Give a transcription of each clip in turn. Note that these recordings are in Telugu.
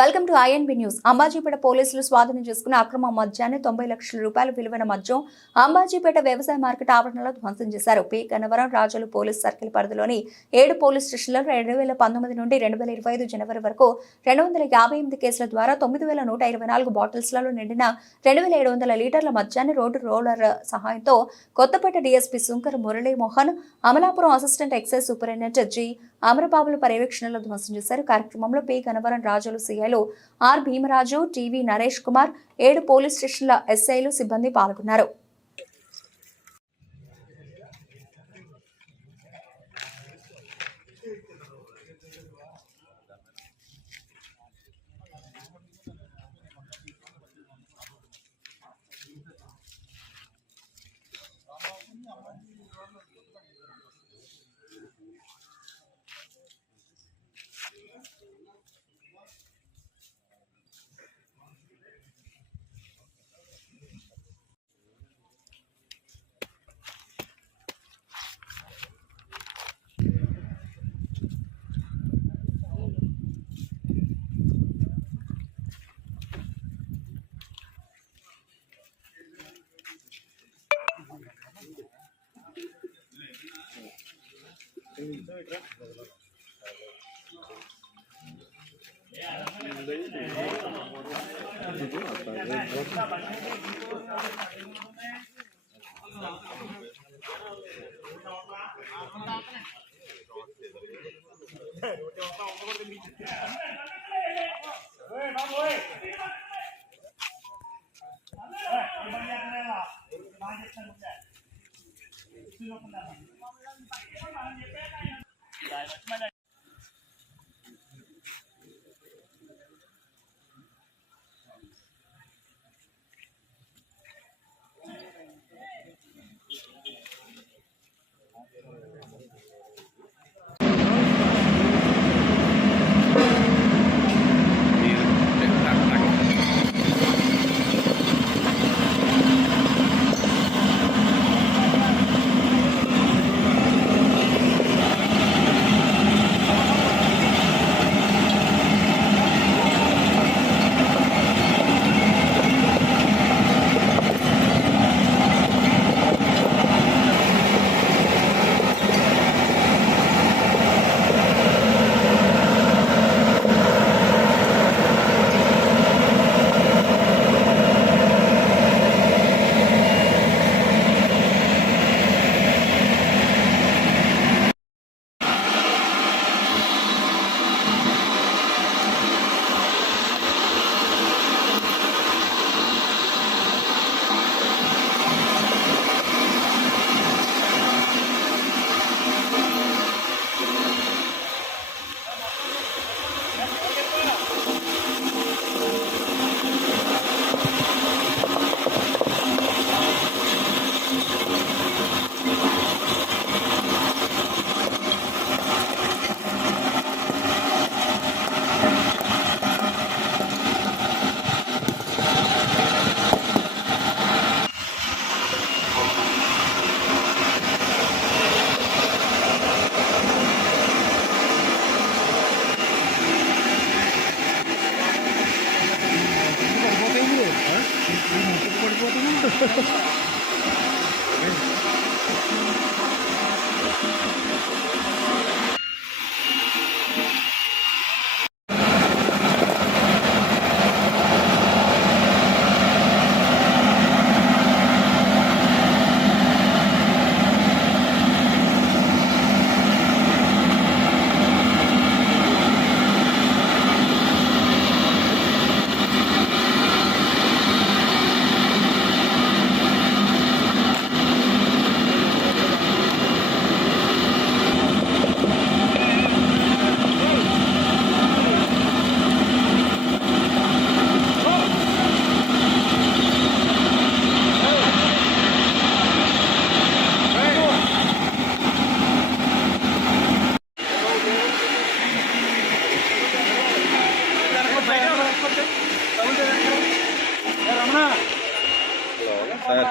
Welcome to INB news. Ambajipeta పోలీసులు స్వాధీనం చేసుకున్న అక్రమ మద్యాన్ని 90 లక్షల రూపాయల విలువైన మద్యం అంబాజీపేట వ్యవసాయ మార్కెట్ ఆవరణలో ధ్వంసం చేశారు. పి గన్నవరం రాజులు పోలీస్ సర్కిల్ పరిధిలోని 7 పోలీస్ స్టేషన్లలో 2019 నుండి 2025 జనవరి వరకు 258 కేసుల ద్వారా 9124 బాటిల్స్లలో నిండిన 2700 లీటర్ల మద్యాన్ని రోడ్డు రోలర్ సహాయంతో Kothapeta DSP Sunkara Muralimohan, Amalapuram assistant excise superintendent G అమరబాబుల పర్యవేక్షణలో ధ్వంసం చేశారు. కార్యక్రమంలో పి గన్నవరం రాజులు సిఐలు R Bhimaraju, T V Naresh Kumar, 7 police స్టేషన్ల ఎస్ఐలు సిబ్బంది పాల్గొన్నారు. సార్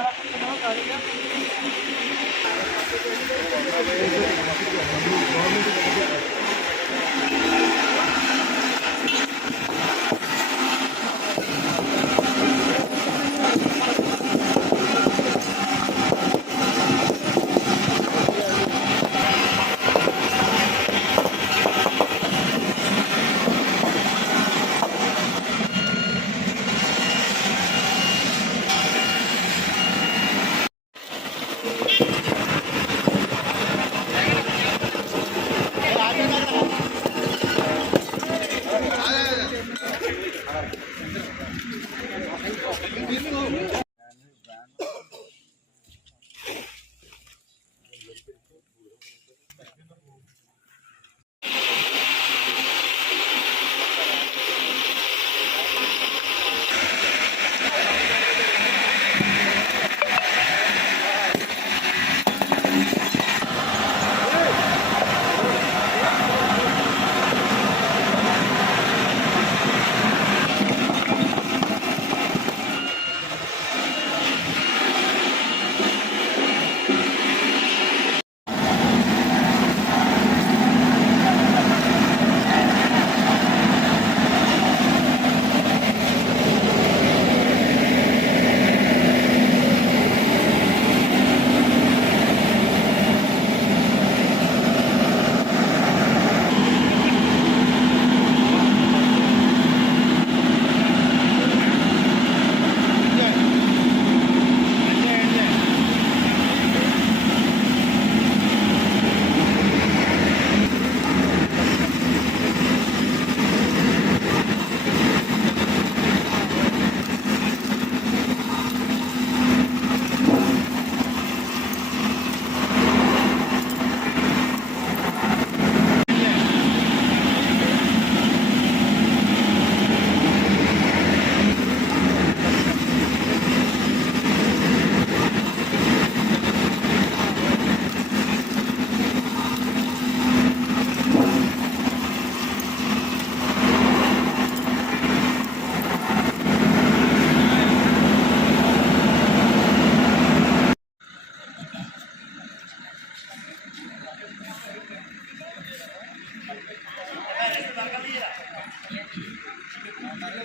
అందరికీ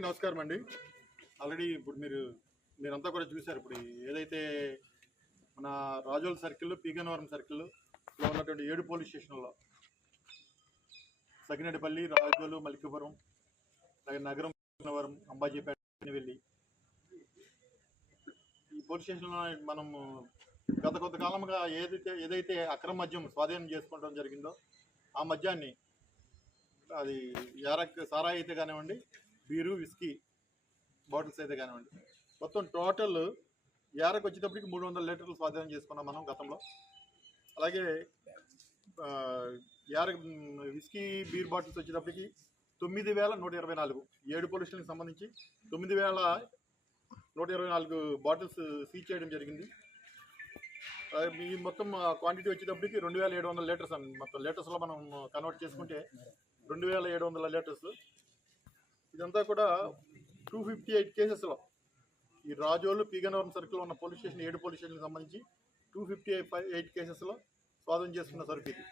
నమస్కారం అండి. ఆల్రెడీ ఇప్పుడు మీరంతా కూడా చూశారు. ఇప్పుడు ఏదైతే మన రాజోల్ సర్కిల్, పీగన్నవరం సర్కిల్లో ఉన్నటువంటి 7 పోలీస్ స్టేషన్లలో సకినేటిపల్లి, రాజోలు, మలికిపురం, అలాగే నగరం, పీగన్నవరం, అంబాజీపేట, వెళ్ళి ఈ పోలీస్ స్టేషన్లో మనము గత కొంతకాలంగా ఏదైతే అక్రమ మద్యం స్వాధీనం చేసుకోవడం జరిగిందో ఆ మద్యాన్ని, అది సారాయి అయితే కానివ్వండి, బీరు, విస్కీ బాటిల్స్ అయితే కానివ్వండి, మొత్తం టోటల్ యారకు వచ్చేటప్పటికి 300 లీటర్లు స్వాధీనం చేసుకున్నాం మనం గతంలో. అలాగే విస్కీ, బీర్ బాటిల్స్ వచ్చేటప్పటికి 9,124, 7 పోలీస్ స్టేషన్కి సంబంధించి 9,124 బాటిల్స్ సీజ్ చేయడం జరిగింది. ఈ మొత్తం క్వాంటిటీ వచ్చేటప్పటికి 2,700 లీటర్స్ అండి. మొత్తం లీటర్స్లో మనం కన్వర్ట్ చేసుకుంటే 2,700 లీటర్స్. ఇదంతా కూడా 258 కేసెస్లో ఈ రాజోలు, పీగన్నవరం సర్కిల్లో ఉన్న పోలీస్ స్టేషన్ 7 పోలీస్ స్టేషన్కి సంబంధించి 258 కేసెస్లో స్వాధీనం చేసుకున్న సరుకు ఇది.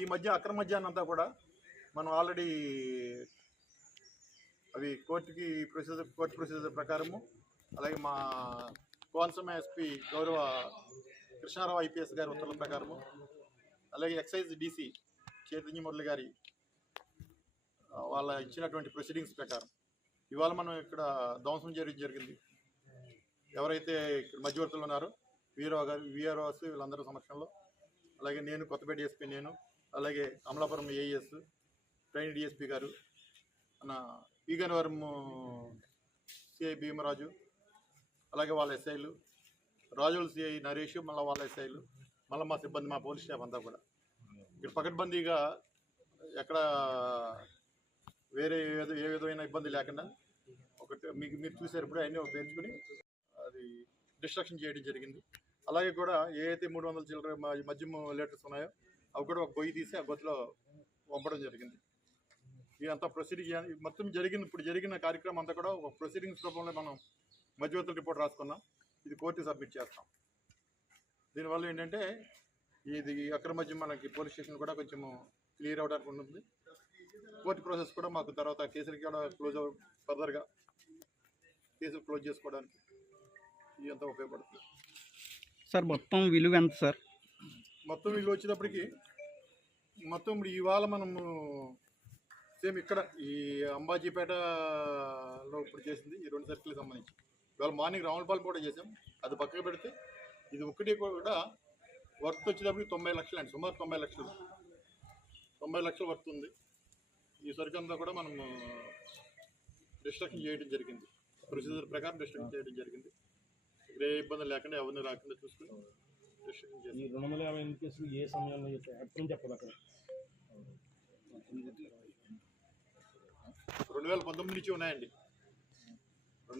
ఈ మధ్య అక్రమ మద్యాన్ని అంతా కూడా మనం ఆల్రెడీ అవి కోర్టు ప్రొసీజర్ ప్రకారము, అలాగే మా కోనసీమ ఎస్పీ గౌరవ కృష్ణారావు ఐపీఎస్ గారి ఉత్తర్వుల ప్రకారము, అలాగే ఎక్సైజ్ డీసీ చైతన్య మురళి గారి వాళ్ళ ఇచ్చినటువంటి ప్రొసీడింగ్స్ ప్రకారం ఇవాళ మనం ఇక్కడ ధ్వంసం చేయడం జరిగింది. ఎవరైతే ఇక్కడ మధ్యవర్తులు ఉన్నారో వీఆర్ఓస్ వీళ్ళందరి సమక్షంలో, అలాగే నేను కొత్తపేట డిఎస్పీ, అలాగే అమలాపురం ఏఎస్, ట్రైన్ డిఎస్పీ గారు, మన పీగన్నవరం సిఐ భీమరాజు, అలాగే వాళ్ళ ఎస్ఐలు, రాజోల్ సిఐ నరేష్, మళ్ళీ వాళ్ళ ఎస్ఐలు, మళ్ళీ మా సిబ్బంది, మా పోలీస్ స్టాఫ్ అంతా కూడా ఇక్కడ పకడ్బందీగా ఎక్కడ వేరే ఏ విధమైన ఇబ్బంది లేకుండా ఒకటి మీరు చూసారు ఇప్పుడు అన్నీ పేర్చుకుని అది డిస్ట్రక్షన్ చేయడం జరిగింది. అలాగే కూడా ఏదైతే 300 చిల్లర మద్యం లీటర్స్ ఉన్నాయో అవి కూడా ఒక గొయ్యి తీసి ఆ గొత్తులో పంపడం జరిగింది. ఇదంతా ప్రొసీడింగ్ మొత్తం జరిగింది. ఇప్పుడు జరిగిన కార్యక్రమం అంతా కూడా ఒక ప్రొసీడింగ్స్ రూపంలో మనం మధ్యవర్తుల రిపోర్ట్ రాసుకున్నాం. ఇది కోర్టుకి సబ్మిట్ చేస్తాం. దీనివల్ల ఏంటంటే ఇది అక్రమ మద్యం మనకి పోలీస్ స్టేషన్ కూడా కొంచెం క్లియర్ అవడానికి ఉంటుంది. కోర్టు ప్రాసెస్ కూడా మాకు తర్వాత కేసులకి కూడా ఫర్దర్గా కేసులు క్లోజ్ చేసుకోవడానికి ఇదంతా ఉపయోగపడుతుంది. సార్ మొత్తం విలువ ఎంత సార్? మొత్తం విలువ వచ్చేటప్పటికి మొత్తం ఇప్పుడు ఇవాళ మనము సేమ్ ఇక్కడ ఈ అంబాజీపేటలో ఇప్పుడు చేసింది ఈ 2 సర్కిల్కి సంబంధించి ఇవాళ మార్నింగ్ రావులపాలెం కూడా చేసాం. అది పక్కకు పెడితే ఇది ఒకటి కూడా వర్త్ వచ్చేటప్పటికి 90 లక్షలు అండి. సుమారు 90 లక్షలు వర్త్ ఉంది. ఈ సరుకు అంతా కూడా మనం డిస్ట్రక్షన్ చేయడం జరిగింది. ప్రొసీజర్ ప్రకారం డిస్ట్రక్షన్ చేయడం జరిగింది. ఏ ఇబ్బంది లేకుండా ఎవరిని రాకుండా చూసుకుని డిస్ట్రక్షన్ చేసి 250 కేసులు ఏ సమయంలో ఎప్పుడు చెప్పాలి? అక్కడ 2019 నుంచి ఉన్నాయండి.